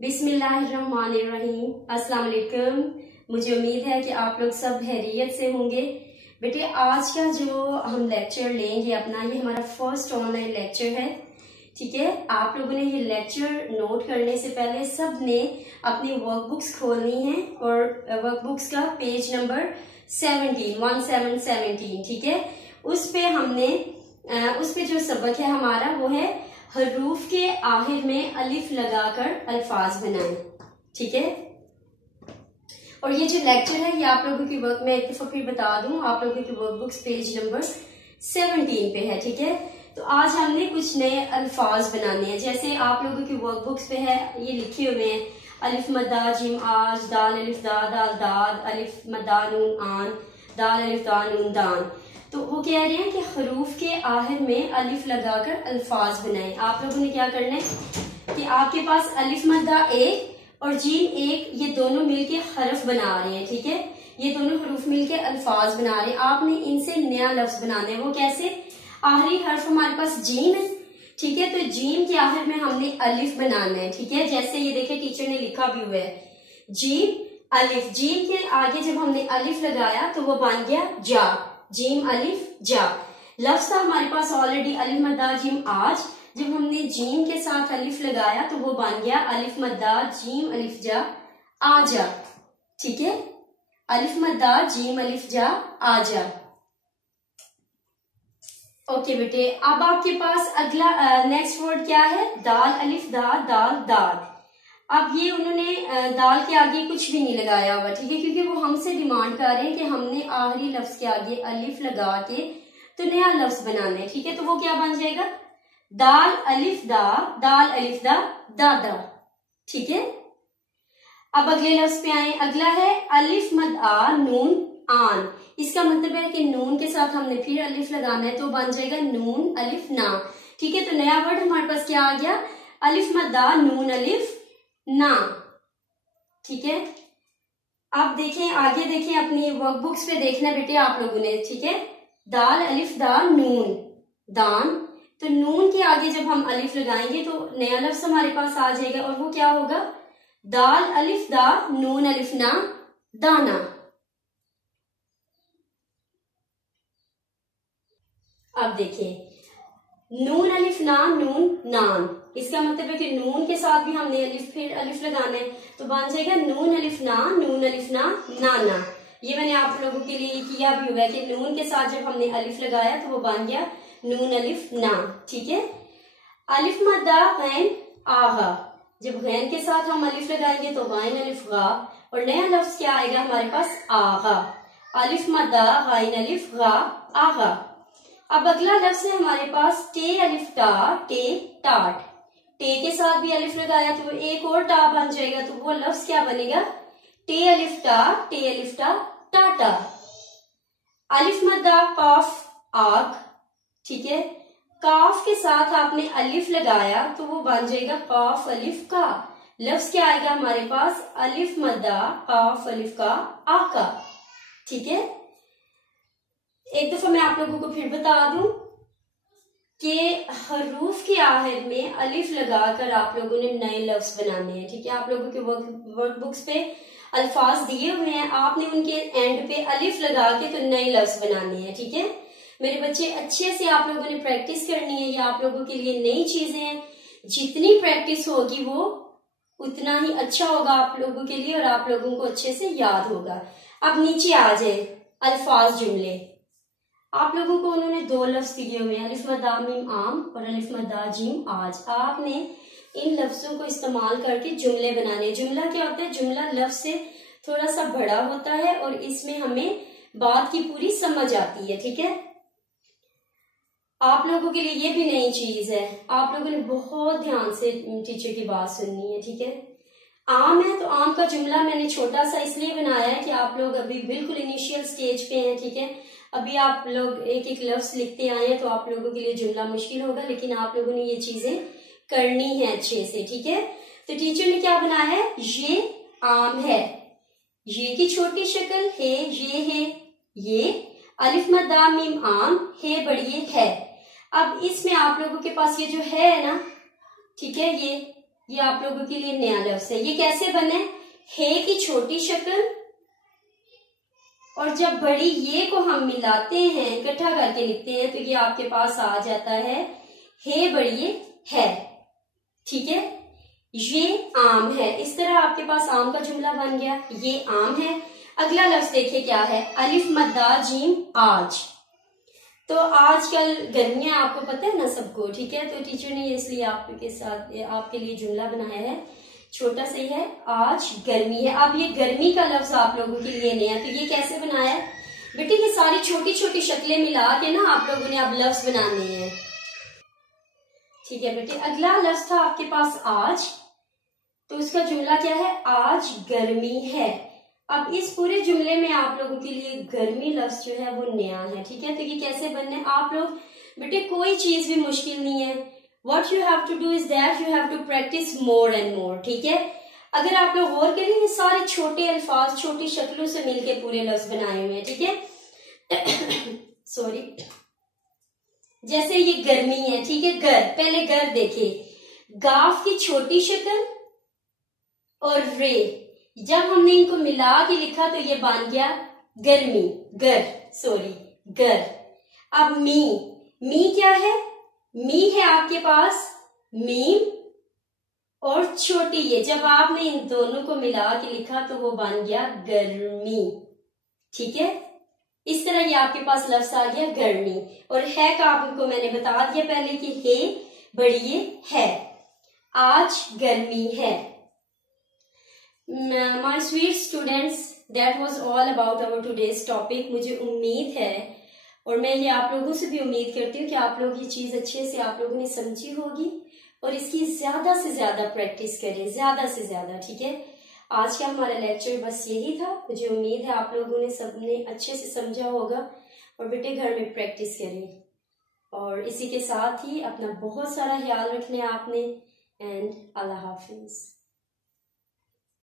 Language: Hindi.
बिस्मिल्लाहिर्रहमानिर्रहीम। अस्सलाम वालेकुम। मुझे उम्मीद है कि आप लोग सब खैरियत से होंगे। बेटे, आज का जो हम लेक्चर लेंगे अपना, ये हमारा फर्स्ट ऑनलाइन लेक्चर है। ठीक है, आप लोगों ने ये लेक्चर नोट करने से पहले सब ने अपनी वर्कबुक्स खोलनी है और वर्कबुक्स का पेज नंबर 17 ठीक है। उस पे जो सबक है हमारा वो है हरूफ के आखिर में अलिफ लगाकर अल्फाज बनाएं। ठीक है, और ये जो लेक्चर है ये आप लोगों की वर्क में एक दफा फिर बता दूं, आप लोगों की वर्कबुक्स पेज नंबर 17 पे है। ठीक है, तो आज हमने कुछ नए अल्फाज बनाने हैं। जैसे आप लोगों की वर्कबुक्स पे है, ये लिखे हुए हैं अलिफ मद्दा जिम आज, दाल अलिफ दा दाल दाद, अलिफ मद्दा नून आन, दाल अलिफ दा नून दान। तो वो कह रहे हैं कि हरूफ के आखिर में अलिफ लगाकर अल्फाज बनाएं। आप लोगों ने क्या करना है कि आपके पास अलिफ मद्दा एक और जीम एक, ये दोनों मिलके हरफ बना रहे हैं। ठीक है, ये दोनों हरूफ मिलके अल्फाज बना रहे हैं। आपने इनसे नया लफ्ज बनाना है। वो कैसे? आखिरी हर्फ हमारे पास जीम है। ठीक है, तो जीम के आखिर में हमने अलिफ बनाना है। ठीक है, जैसे ये देखिए टीचर ने लिखा भी हुआ है जीम अलिफ। जीम के आगे जब हमने अलिफ लगाया तो वो बन गया जा, जीम अलिफ जा। लफ्ज था हमारे पास ऑलरेडी अलिफ मद्दा जीम आज। जब हमने जीम के साथ अलिफ लगाया तो वो बन गया अलिफ मद्दा जीम अलिफ जा आजा। ठीक है, अलिफ मद्दा जीम अलिफ जा आजा। ओके बेटे, अब आपके पास अगला नेक्स्ट वर्ड क्या है? दाल अलिफ दा दाल दाद। अब ये उन्होंने दाल के आगे कुछ भी नहीं लगाया हुआ। ठीक है, क्योंकि वो हमसे डिमांड कर रहे हैं कि हमने आखिरी लफ्ज के आगे अलिफ लगा के तो नया लफ्ज बनाना है। ठीक है, तो वो क्या बन जाएगा? दाल अलिफ दा दाल अलिफ दा दादा। ठीक है, अब अगले लफ्ज पे आए। अगला है अलिफ मद आ नून आन। इसका मतलब है कि नून के साथ हमने फिर अलिफ लगाना है तो बन जाएगा नून अलिफ ना। ठीक है, तो नया वर्ड हमारे पास क्या आ गया? अलिफ मद्दा नून अलिफ ना। ठीक है, अब देखें, आगे देखें, अपनी वर्कबुक्स पे देखना बेटे आप लोगों ने। ठीक है, दाल अलिफ दा नून दान। तो नून के आगे जब हम अलिफ लगाएंगे तो नया लफ्ज हमारे पास आ जाएगा और वो क्या होगा? दाल अलिफ दा नून अलिफ ना दाना। अब देखें, नून अलिफ ना नून नान। इसका मतलब है कि नून के साथ भी हमने फिर अलिफ लगाना है तो बन जाएगा नून अलिफ ना नाना। ये मैंने आप लोगों के लिए किया भी हुआ है कि नून के साथ जब हमने अलिफ लगाया तो वो बन गया नून अलिफ ना। ठीक है, अलिफ मद्दा गैन आगा। जब गैन के साथ हम अलिफ लगाएंगे तो गैन अलिफ गा, और नया लफ्ज क्या आएगा हमारे पास? आगा। अलिफ मद्दा गैन अलिफ गा आगा। अब अगला लफ्ज है हमारे पास टे अलिफ टा टे टाट। टे के साथ भी अलिफ लगाया तो एक और टा बन जाएगा, तो वो लफ्ज क्या बनेगा? टे अलिफ टा टाटा। अलिफ मद्दा काफ आग। ठीक है, काफ के साथ आपने अलिफ लगाया तो वो बन जाएगा काफ अलिफ का। लफ्ज क्या आएगा हमारे पास? अलिफ मद्दा काफ अलिफ का आका। ठीक है, एक दफा मैं आप लोगों को फिर बता दूं कि हरूफ के आखिर में अलिफ लगाकर आप लोगों ने नए लफ्ज बनाने हैं। ठीक है, आप लोगों के वर्कबुक्स पे अल्फाज दिए हुए हैं, आपने उनके एंड पे अलिफ लगा के तो नए लफ्ज बनाने हैं। ठीक है मेरे बच्चे, अच्छे से आप लोगों ने प्रैक्टिस करनी है। ये आप लोगों के लिए नई चीजें हैं। जितनी प्रैक्टिस होगी वो उतना ही अच्छा होगा आप लोगों के लिए और आप लोगों को अच्छे से याद होगा। अब नीचे आ जाए अल्फाज जुमले। आप लोगों को उन्होंने दो लफ्ज दिए हुए हैं, अलिफ मद्दा मीम आम और अलिफ मद्दा जीम आज। आपने इन लफ्जों को इस्तेमाल करके जुमले बनाने। जुमला क्या होता है? जुमला लफ्ज से थोड़ा सा बड़ा होता है और इसमें हमें बात की पूरी समझ आती है। ठीक है, आप लोगों के लिए ये भी नई चीज है। आप लोगों ने बहुत ध्यान से टीचर की बात सुननी है। ठीक है, आम है तो आम का जुमला मैंने छोटा सा इसलिए बनाया है कि आप लोग अभी बिल्कुल इनिशियल स्टेज पे हैं। ठीक है, अभी आप लोग एक एक लफ्ज लिखते आए हैं तो आप लोगों के लिए जुमला मुश्किल होगा, लेकिन आप लोगों ने ये चीजें करनी है अच्छे से। ठीक है, तो टीचर ने क्या बनाया है? ये आम है, ये की छोटी शक्ल है, ये है, ये अलिफ मद्दा मीम आम है बड़ी है। अब इसमें आप लोगों के पास ये जो है ना, ठीक है, ये ये आप लोगों के लिए नया लफ्ज है। ये कैसे बने? हे की छोटी शक्ल और जब बड़ी ये को हम मिलाते हैं, इकट्ठा करके लिखते हैं, तो ये आपके पास आ जाता है हे बड़ी है। ठीक है, ये आम है। इस तरह आपके पास आम का जुमला बन गया, ये आम है। अगला लफ्ज देखिए क्या है, अलिफ मद्दा जीम आज। तो आजकल गर्मियां आपको पता है ना सबको, ठीक है। तो टीचर ने इसलिए आपके साथ आपके लिए जुमला बनाया है, छोटा सा ही है, आज गर्मी है। अब ये गर्मी का लफ्ज आप लोगों के लिए नया, तो ये कैसे बनाया है बेटे? ये सारी छोटी छोटी शक्लें मिला के ना आप लोगों ने अब लफ्ज बनाने हैं। ठीक है बेटे, अगला लफ्ज था आपके पास आज, तो उसका जुमला क्या है, आज गर्मी है। अब इस पूरे जुमले में आप लोगों के लिए गर्मी लफ्ज जो है वो नया है। ठीक है, तो ये कैसे बनने, आप लोग बेटे कोई चीज भी मुश्किल नहीं है। What you have to do is that you have to practice more and more। ठीक है, अगर आप लोग गौर करें, ये सारे छोटे अल्फाज छोटी शक्लों से मिलके पूरे लफ्ज बनाए हुए हैं। ठीक है सॉरी, जैसे ये गर्मी है, ठीक है, घर, पहले घर देखे, गाफ की छोटी शक्ल और रे, जब हमने इनको मिला के लिखा तो ये बन गया गर्मी, घर, सॉरी घर। अब मी क्या है, मी है आपके पास मीम और छोटी ये, जब आपने इन दोनों को मिला के लिखा तो वो बन गया गर्मी। ठीक है, इस तरह ये आपके पास लफ्ज आ गया गर्मी। और है का आपको मैंने बता दिया पहले कि हे बड़ी है, आज गर्मी है। My sweet students, that was all about our today's topic. मुझे उम्मीद है और मैं ये आप लोगों से भी उम्मीद करती हूँ कि आप लोग ये चीज अच्छे से आप लोगों ने समझी होगी और इसकी ज्यादा से ज्यादा प्रैक्टिस करें, ज्यादा से ज्यादा। ठीक है, आज का हमारा लेक्चर बस यही था। मुझे उम्मीद है आप लोगों ने सबने अच्छे से समझा होगा और बेटे घर में प्रैक्टिस करें। और इसी के साथ ही अपना बहुत सारा ख्याल रखना है आपने। एंड अल्लाह हाफिज।